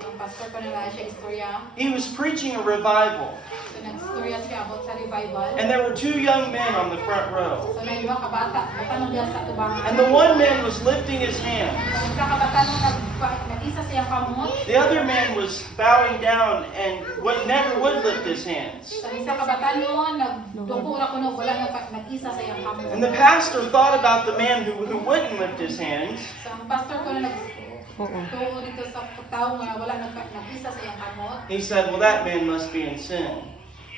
So pastor pa nila siya istorya. He was preaching a revival, So nagstorya siya about sa revival. and there were two young men on the front row. So may duha ka bata, natanong diha sa tubangan. And the one man was lifting his hands. So isa ka bata nung nag-isa siyang kamot. The other man was bowing down and never would lift his hands. So isa ka bata nung nagduko ra kuno wala nag-isa sa iyang kamot. And the pastor thought about the man who wouldn't lift his hands. So ang pastor ko na tuo dito sa tao nga wala nag-isa sa iyang kamot. He said, "Well, that man must be in sin."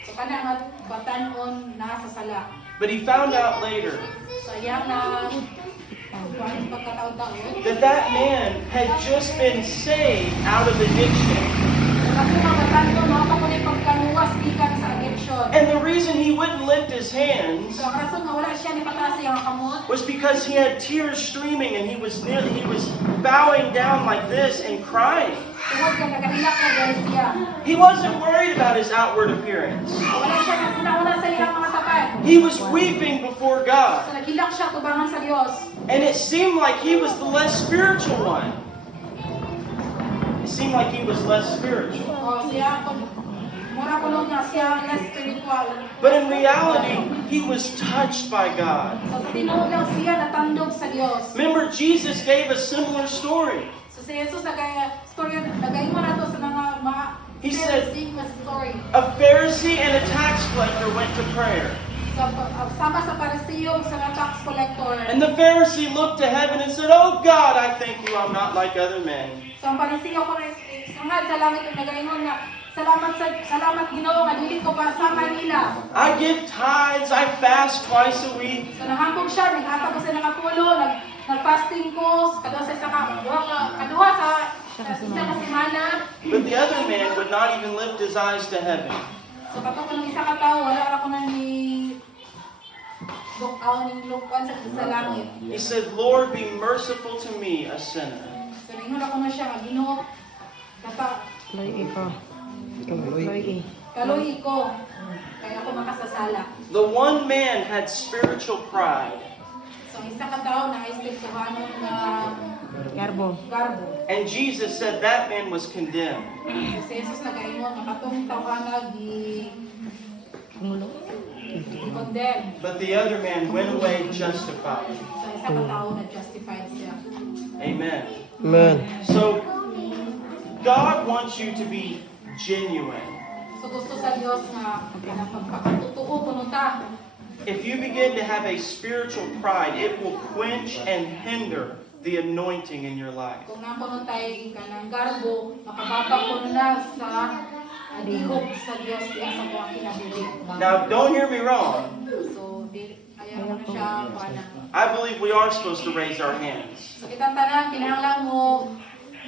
So kana nga batanon na sa sala. But he found out later So iyang na pagkataon-taon. that man had just been saved out of addiction. Ako nga batanon mo pa kuno pagkaluwas gikan sa addiction. And the reason he wouldn't lift his hands So ang rason nga wala siya ni pataas sa iyang kamot. was because he had tears streaming and he was bowing down like this and crying. Tungod kay nagahilak na dahil siya. He wasn't worried about his outward appearance. Wala siya nga una-una sa iyang mga tapat. He was weeping before God. So naghilak siya tubangan sa Dios. And it seemed like he was the less spiritual one. It seemed like he was less spiritual. O siya mura kuno nga siya less spiritual. But in reality, he was touched by God. So sa tinuod lang siya natandog sa Dios. Remember, Jesus gave a similar story. So si Jesus nagaingon nato sa mga He said- Pharisee nga story. A Pharisee and a tax collector went to prayer. So sama sa Pariseo sa mga tax collector. And the Pharisee looked to heaven and said, "Oh God, I thank you I'm not like other men." So ang Pariseo ko rin sangad sa langit ang nagaingon nga salamat Ginoo nga dili ko para sa nila. I give tithes, I fast twice a week. So nahambog siya, naghatag ko sa nakapulo, nag-fasting ko, kaduha sa isa ka semana. But the other man would not even lift his eyes to heaven. So kato ko ng isa ka tao, wala ra ko na ni lukwan sa langit. He said, "Lord, be merciful to me, a sinner." So ningon ako na siya nga Ginoo, Loy ko. Loy. kaloy ko, kaya ako makasasala. The one man had spiritual pride, So isa ka tao na espirituhanon nga Garbo. garbo. and Jesus said that man was condemned. Si Jesus nagaingon nga katong tawhana gi Kumulo. condemn. but the other man went away justified. So isa ka tao na justified siya. Amen. Amen. So, God wants you to be genuine. So gusto sa Dios nga pagpakatutuo kuno ta. If you begin to have a spiritual pride, it will quench and hinder the anointing in your life. Kung napuno tayo kanang garbo, makababa kuno na sa adihog sa Dios diya sa mga kinabuhi. Now, don't hear me wrong. So ayaw mo siya kuana. I believe we are supposed to raise our hands. So kita tanan kinahanglan mo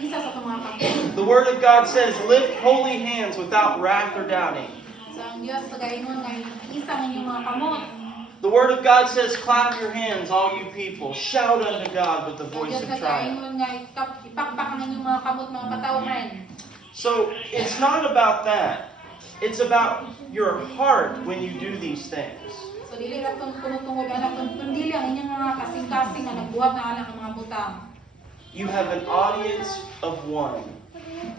isa sa itong mga kapatid. The Word of God says, lift holy hands without wrath or doubting. So ang Dios sa gaingon nga isa ang inyong mga kamot. The Word of God says, clap your hands, all you people. Shout unto God with the Ang voice Dios of sa triumph. gaingon nga ipakpak ang inyong mga kamot mga katawhan. So, it's not about that. It's about your heart when you do these things. So dili ra tong tunutungod anak kundi ang inyong mga kasing-kasing nga nagbuhat na anak ng mga butang. You have an audience of one.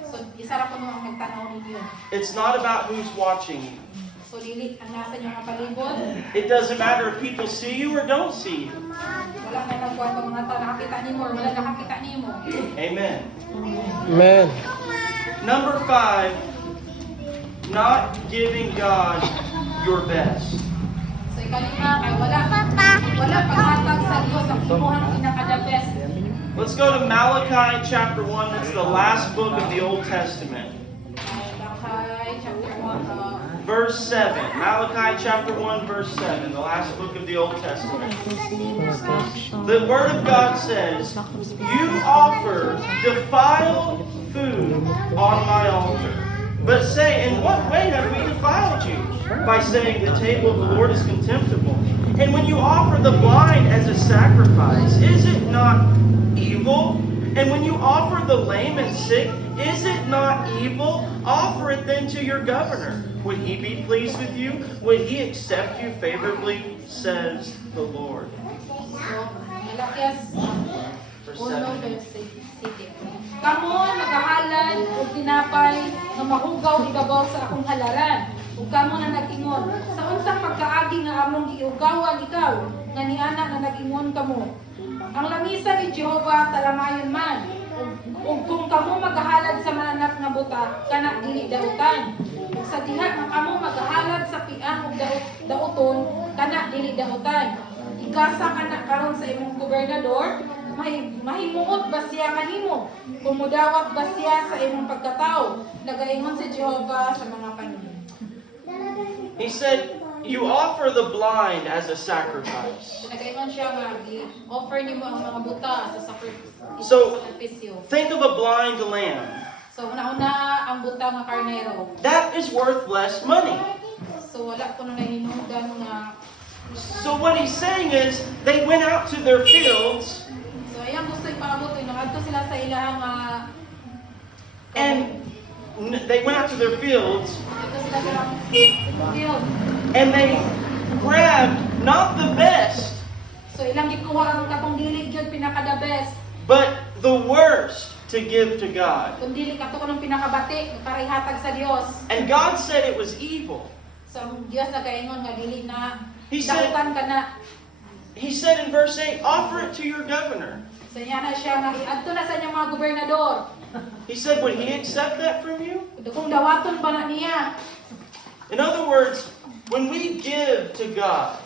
So isa ra kuno ang magtanaw ninyo. It's not about who's watching you. So dili ang nasa inyong mga palibot. It doesn't matter if people see you or don't see you. Wala na nagkuha itong mga tao nakakita nimo or wala nakakita nimo. Amen. Amen. Number 5, not giving God your best. So ikalima kay wala paghatag sa Dios ang imuhang pinaka-the best. Let's go to Malachi chapter 1. That's the last book of the Old Testament. Malachi chapter 1 Verse 7. Malachi chapter 1, verse 7. The last book of the Old Testament. The Word of God says, you offer defiled food on my altar. But say, in what way have we defiled you? By saying the table of the Lord is contemptible. And when you offer the blind as a sacrifice, is it not evil? And when you offer the lame and sick, is it not evil? Offer it then to your governor. Would he be pleased with you? Would he accept you favorably, says the Lord. So Malakias Verse 1 7. verse 7. Kamo nagahalad og tinapay nga mahugaw ibabaw sa akong halaran. Ug kamo na nag-ingon, sa unsang pagkaagi nga among giugawan ikaw, nga niana na nag-ingon kamo. Ang lamisa ni Jehova talamayon man. Ug kung kamo magahalad sa mananap nga buta, kana dili dautan. Ug sa diha nga kamo magahalad sa pian ug dauton, kana dili dautan. Igasa kana karon sa imong gobernador, mahimuot ba siya kanimo? Kumudawat ba siya sa imong pagkatao? Nagaingon si Jehova sa mga panahon. He said, you offer the blind as a sacrifice. Nagaingon siya nga i-offer nimo ang mga buta sa So, sakripisyo. Think of a blind lamb. So una-una ang buta nga karnero. That is worth less money. So wala ko na nahinugan nga. So what he's saying is, they went out to their fields So ayang gusto ipaabot ngadto sila sa ilang and they went out to their fields ngadto sila sa ilang field. and they grabbed not the best, So ilang gikuha ang katong dili gyud pinaka the best. but the worst to give to God. Kung dili kato ko ng pinakabati para ihatag sa Dios. And God said it was evil. So ang Dios nagaingon nga dili na He said- dautan ka na. He said in verse 8, offer it to your governor. So niya na siya nga adto na sa inyong mga gobernador. He said, would he accept that from you? Kung dawaton ba na niya. In other words, when we give to God,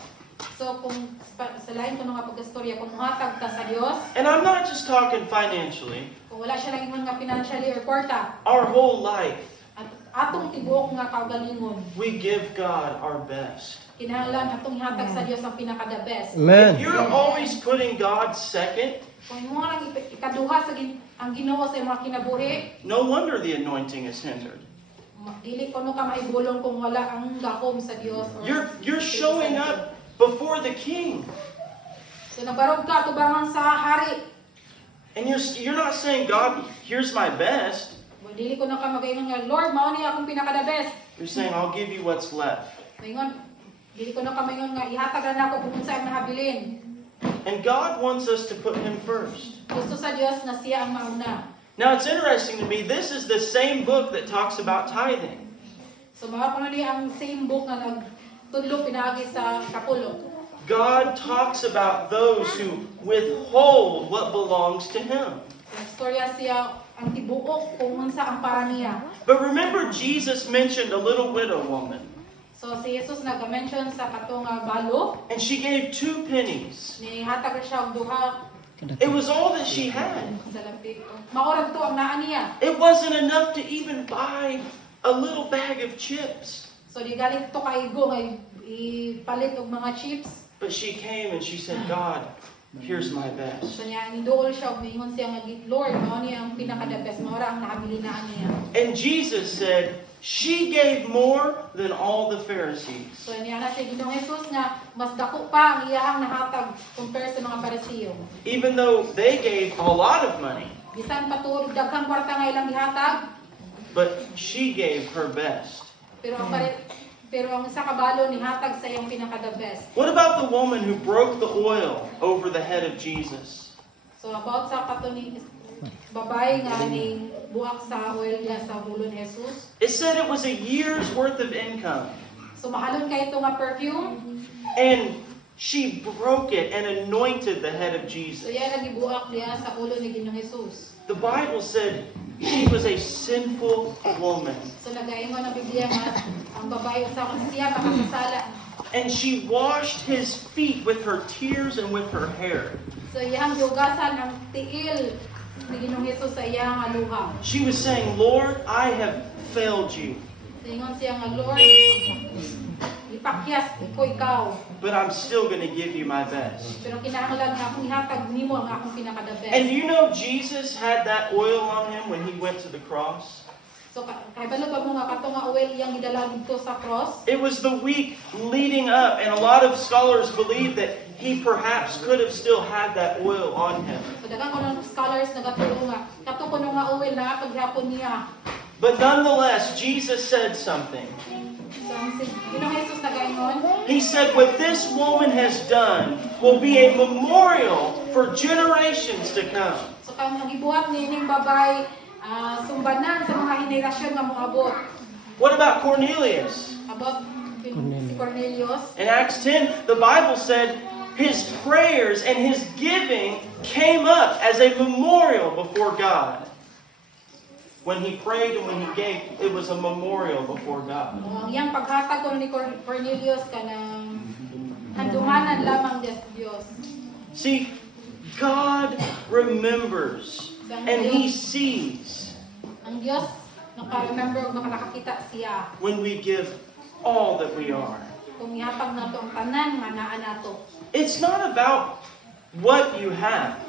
So kung sa lain ko nga pagkastorya kung muhatag ta sa Dios, and I'm not just talking financially, kung wala siya lang ingon nga financially or kwarta, our whole life, at atong tibuok nga kaugalingon, we give God our best. kinahanglan atong ihatag sa Dios ang pinaka the best. Amen. If you're always putting God second, Kung mo lang ikaduha sa ang Ginoo sa imong kinabuhi, no wonder the anointing is hindered. dili ko no ka maibulong kung wala ang gahom sa Dios. Or You're showing up before the king, So nabarog ka tubangan sa hari. and you're not saying, God, here's my best. Dili ko na ka magaingon nga Lord, mao ni akong pinaka the best. You're saying, I'll give you what's left. Maingon, dili ko na ka maingon nga ihatag na ako kung unsa ang nahabilin. And God wants us to put him first. Gusto sa Dios na siya ang mauna. Now, it's interesting to me, this is the same book that talks about tithing. So mga ko na ang same book nga tudlo pinaagi sa kapulo. God talks about those who withhold what belongs to Him. Istorya siya ang tibuok kung unsa ang para niya. But remember, Jesus mentioned a little widow woman, So si Jesus nag-mention sa katong balo, and she gave 2 pennies. ni hatag siya og duha It was all that she had. sa lampig. Maurag to ang naa niya. It wasn't enough to even buy a little bag of chips. So di galit to kaigo nga ipalit og mga chips. But she came and she said, God, here's my best. So niya niduol siya og mingon siya nga Lord, mao ni ang pinaka the best, mao ra ang nakabili na niya. And Jesus said, she gave more than all the Pharisees. So niya na si Ginoong Jesus nga mas dako pa ang iyahang nahatag compare sa mga Parisiyo. Even though they gave a lot of money, Bisan patuod daghang kwarta nga ilang gihatag, but she gave her best. pero ang isa kabalo ni hatag sa iyang pinaka the best. What about the woman who broke the oil over the head of Jesus? So about sa kato ni babae nga ning buhak sa oil niya sa ulo ni Jesus. It said it was a year's worth of income. So mahalon kay ito nga perfume. And she broke it and anointed the head of So Jesus. yan nagibuak niya sa ulo ni Ginoong Jesus. The Bible said she was a sinful woman. So nagaingon ang Biblia nga ang babae usa siya makasasala. And she washed his feet with her tears and with her hair. So iyang yugasan ang tiil ni Ginoong Jesus sa iyang luha. She was saying, Lord, I have failed you, So ingon siya nga Lord, ipakyas ko ikaw. but I'm still going to give you my best. Pero kinahanglan nga akong ihatag nimo ang akong pinaka the best. And do you know Jesus had that oil on him when he went to the cross? So kay balo ba mo nga kato nga oil iyang gidala dito sa cross? It was the week leading up, and a lot of scholars believe that he perhaps could have still had that oil on him. So daghang kuno scholars nagatulong nga kato kuno nga oil na paghapon niya. But nonetheless, Jesus said something. So ang Ginoong Jesus nagaingon, He said, what this woman has done will be a memorial for generations to come. so kang nagibuhat ni ning babay sumbanan sa mga henerasyon nga moabot. What about Cornelius? About si Cornelius. In Acts 10, the Bible said his prayers and his giving came up as a memorial before God. When he prayed and when he gave, it was a memorial before God. Ang iyang paghatag ko ni Cornelius kanang handumanan lamang Diyos. See, God remembers and he sees Ang Diyos naka-remember ug nakakita siya when we give all that we are. kung ihatag nato ang tanan nga naa nato. It's not about what you have.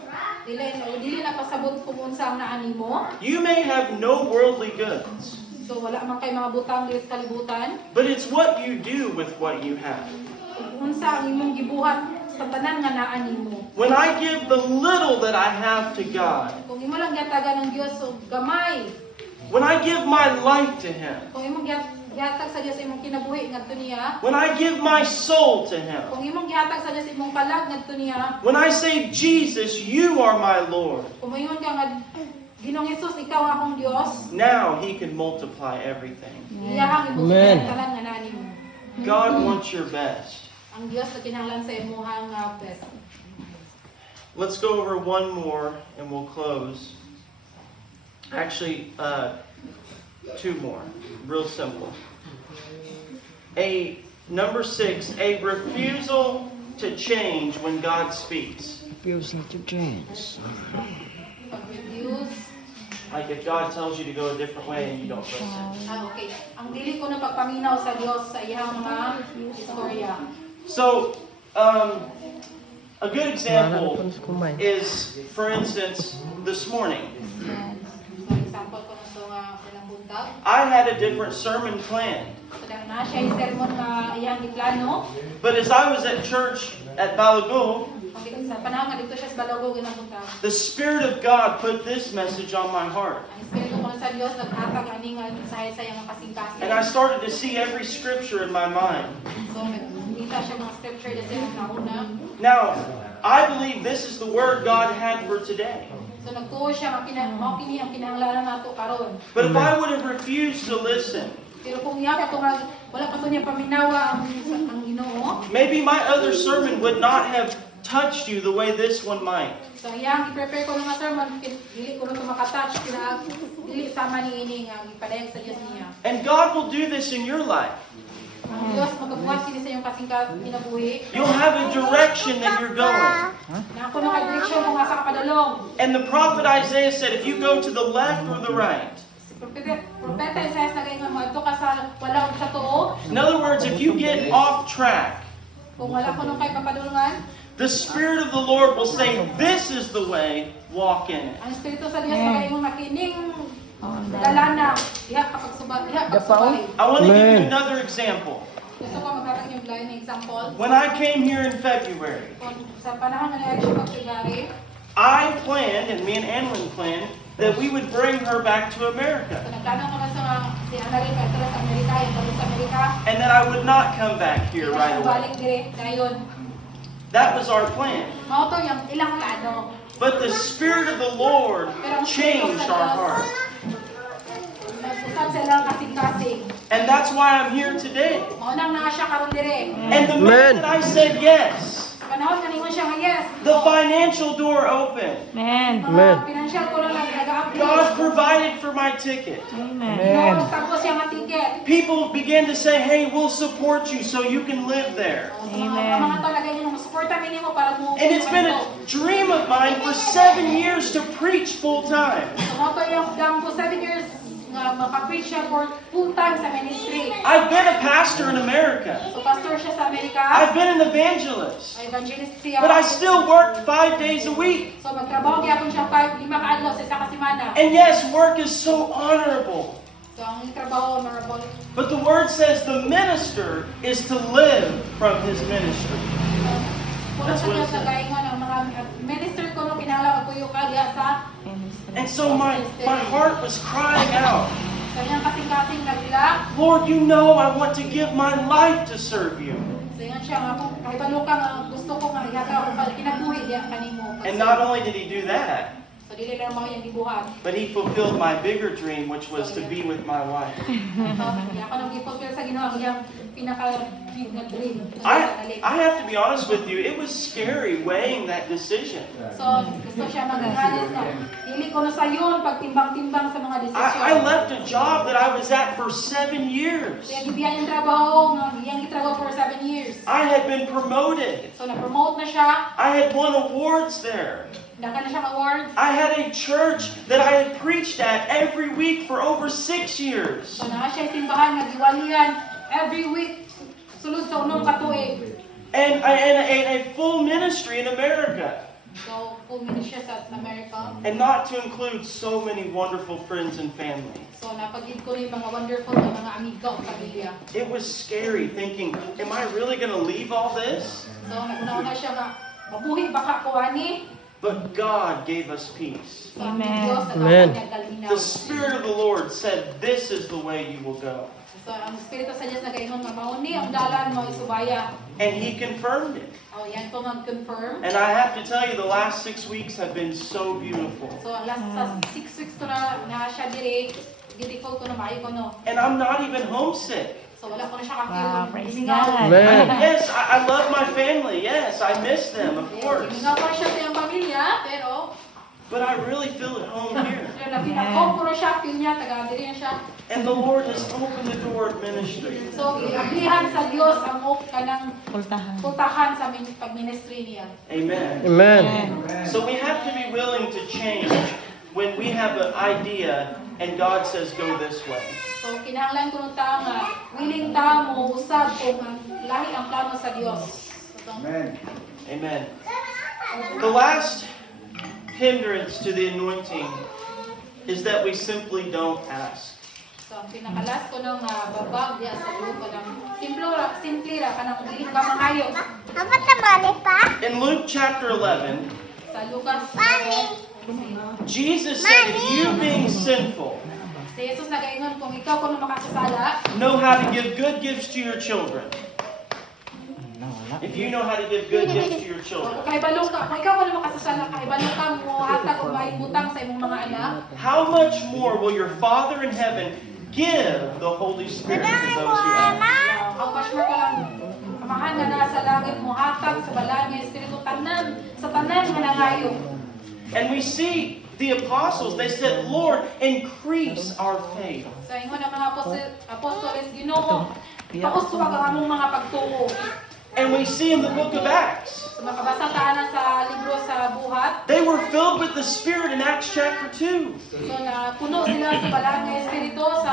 Dili na pasabot kung unsa ang naa nimo. You may have no worldly goods, So wala man kay mga butang dili sa kalibutan. but it's what you do with what you have. Kung unsa ang imong gibuhat sa tanan nga naa nimo. When I give the little that I have to God, Kung imo lang gihatagan ng Dios og gamay, when I give my life to Him, kung imong gihatag sa Dios imong kinabuhi ngadto niya, when I give my soul to Him, kung imong gihatag sa Dios imong kalag ngadto niya, when I say, Jesus, you are my Lord, kung mayon ka nga Ginoong Jesus ikaw ang akong Dios, now He can multiply everything. iyahang imong tanan nga naa nimo. God wants your best. Ang Dios na kinahanglan sa imong best. Let's go over one more and we'll close. Actually, 2 more. Real simple. Number 6, a refusal to change when God speaks. Refusing to change. Pag-refuse. Like if God tells you to go a different way and you don't listen. Okay. Ang dili ko na pagpaminaw sa Dios sa iyang mga istorya. So, a good example is, for instance, this morning. So, example ko na ito nga ilang buntag. I had a different sermon planned. So, na siya yung sermon nga iyang iplano. But as I was at church at Balago, Okay, sa panahon nga dito siya sa Balago, ilang buntag. the Spirit of God put this message on my heart. Ang Espiritu ko sa Dios, naghatag ani nga mensahe sa iyang kasing-kasing. And I started to see every scripture in my mind. So, nagdita siya mga scripture na siya nauna. Now, I believe this is the word God had for today. So, nagtuo siya, mao kini ang kinahanglanan nato karon. But if I would have refused to listen, Pero kung iya pa to nga wala pa to niya paminawa ang Ginoo. Maybe my other sermon would not have touched you the way this one might. So iyang i-prepare ko nga sermon dili ko na to makatouch kina dili sama ni ini nga gipadayag sa Dios niya. And God will do this in your life. Ang Dios magabuhat kini sa iyong kasingkat kinabuhi. You'll have a direction that you're going. Na ako mga direksyon mo nga sa kapadalong. And the prophet Isaiah said, if you go to the left or the right, Si propeta Isaias nagaingon mo adto ka sa wala ug sa tuo. in other words, if you get off track, Kung wala ko nung kay papadulungan, the Spirit of the Lord will say, this is the way, walk in it. ang Espiritu sa Dios nagaingon makining dalana diha kapag diha pagsubay. I want to give you Amen. another example. Gusto ko magkakaroon yung blind na example. When I came here in February, Kung sa panahon na nangyari siya pag-February, I planned, and me and Annalyn planned, that we would bring her back to so America. nagtanong ko na sa si Annalyn pa sa Amerika, yung balik sa Amerika. And that I would not come back here right away. Balik dire ngayon. That was our plan. Mao to yung ilang plano. But the Spirit of the Lord changed our heart. Nagsusab sa ilang kasing-kasing. And that's why I'm here today. Mao nang naa siya karon dire. And the minute that I said yes, Sa panahon nga ningon siya nga yes. the financial door opened. Amen. Mga financial ko lang nag-update. God provided for my ticket. Ginoo tapos siya nga ticket. People began to say, hey, we'll support you so you can live there. So, mga talaga yung suporta minimo para mo. And it's been a dream of mine for 7 years to preach full time. So, mao to yung dampo 7 years nga maka-preach siya for full time sa ministry. I've been a pastor in America. So pastor siya sa Amerika. I've been an evangelist. Evangelist siya. But I still worked 5 days a week. So magtrabaho gyapon siya 5 5 ka adlaw sa isa ka semana. And yes, work is so honorable. So ang trabaho honorable. But the word says the minister is to live from his ministry. Kuno sa Dios nagaingon ang mga minister ko no kinahanglan magpuyo ka diha sa And so my heart was crying out, sa iyang kasing-kasing nagila. Lord, you know I want to give my life to serve you. So yan siya nga kung kahit ano ka nga gusto ko nga ihataw ko kinabuhi diha kanimo. And not only did he do that, So dili lang mga yang gibuhat. but he fulfilled my bigger dream, which was to be with my wife. Kaya ako nang gipulpil sa Ginoo ang iyang pinaka-big na dream. I have to be honest with you, it was scary weighing that decision. So, gusto siya maghahanas na dili ko na sayon pagtimbang-timbang sa mga desisyon. I left a job that I was at for 7 years. So, yung gibiyan yung trabaho, yung gitrabaho for 7 years. I had been promoted. So, na-promote na siya, I had won awards there. daka na siyang awards. I had a church that I had preached at every week for over 6 years. So, na siya simbahan, nag-iwalian every week, sulod sa unong katuig. And a full ministry in America. So, full ministry sa America. And not to include so many wonderful friends and family. So, napagid ko rin mga wonderful na mga amiga o pamilya. It was scary thinking, am I really going to leave all this? So, nag-una siya nga, mabuhi baka ko ani. But God gave us peace. So, ang Diyos na Amen. niya galinaw. The Spirit of the Lord said, this is the way you will go. So, ang Espiritu sa Diyos na gayon nga mauni ang dalan mo isubaya. And He confirmed it. Oh, yan to nag-confirm. And I have to tell you, the last 6 weeks have been so beautiful. So, last sa 6 weeks ko na siya dire, beautiful ko na maayo ko no. And I'm not even homesick. So, wala ko na siya ka-feel. Wow, praise Hilingaw. God. Amen. Yes, I love my family. Yes, I miss them, of course. Hilingaw ko siya sa iyang pamilya, pero But I really feel at home here. pinag-home ko na siya, feel niya, taga-diri na siya. And the Lord has opened the door of ministry. So, iablihan sa Diyos ang kanang Pultahan. pultahan sa pag-ministry niya. Amen. Amen. So we have to be willing to change when we have an idea and God says go this way. So, kinahanglan ko nung tao nga, willing ta mo usab kung lahi ang plano sa Diyos. Amen. Amen. The last hindrance to the anointing is that we simply don't ask. So, ang pinakalas ko nung babag diya sa lupa ng simple ra kanang dili ka mangayo. In Luke chapter 11, Sa Lucas, Jesus said, if you being sinful si Jesus nagaingon kung ikaw kuno makasasala, know how to give good gifts to your children, if you know how to give good gifts to your children, kahibalo ka, kung ikaw kuno makasasala, kahibalo ka mo hatag og maibutang sa imong mga anak. how much more will your Father in heaven give the Holy Spirit to those who ask. Ang pasma ko lang, amahan nga nasa langit mo, hatag sa balaan nga Espiritu tanan, sa tanan nga nangayo. And we see the apostles, they said, Lord, increase our faith. Sa ingon ang mga apostoles, Ginoo, pauswag ang among mga pagtuo. And we see in the book of Acts, Sa makabasa tanan sa libro sa buhat, they were filled with the Spirit in Acts chapter 2. so na puno sila sa balaan nga Espiritu sa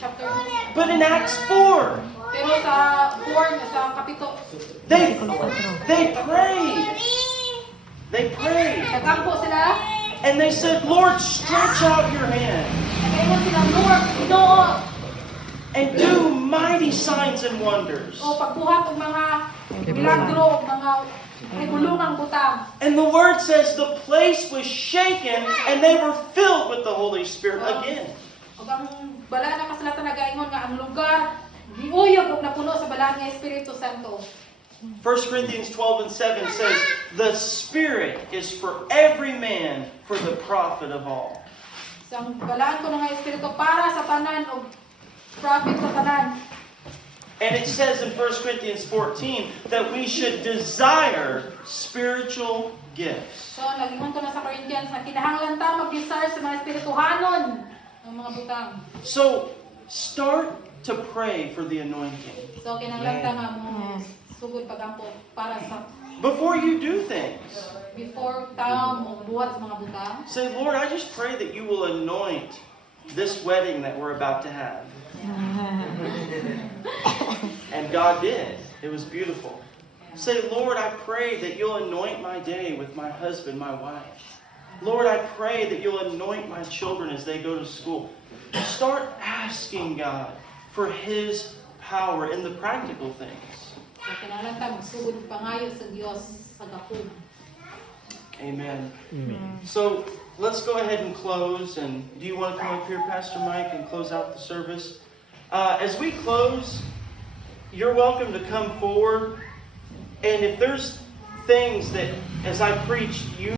chapter 2. But in Acts 4, Pero sa 4, sa kapito, they prayed. They prayed. nagkampo sila, And they said, Lord, stretch out your hand nag-ingon sila, Lord, Ginoo, and do mighty signs and wonders. o pagbuhat ng mga milagro, mga bulungang butang. And the word says the place was shaken and they were filled with the Holy Spirit again. Ug ang bala na kasalatan nagaingon nga ang lugar giuyog ug napuno sa bala nga Espiritu Santo. 1 Corinthians 12 and 7 says, the Spirit is for every man for the profit of all. So ang balaan ko nga Espiritu para sa tanan ug profit sa tanan. And it says in 1 Corinthians 14 that we should desire spiritual gifts. So nagingon ko na sa Corinthians na kinahanglan ta mag-desire sa mga espirituhanon ng mga butang. So start to pray for the anointing. So kinahanglan ta nga mo sugod pagampo para sa Before you do things, before ta mo buhat sa mga butang. say, Lord, I just pray that you will anoint this wedding that we're about to have. And God did. It was beautiful. Say, Lord, I pray that you'll anoint my day with my husband, my wife. Lord, I pray that you'll anoint my children as they go to school. Start asking God for His power in the practical things. So kinahanglan ta magsugod og pangayo sa Dios sa gapon. Amen. So let's go ahead and close. And do you want to come up here, Pastor Mike, and close out the service? As we close, you're welcome to come forward. And if there's things that, as I preach, you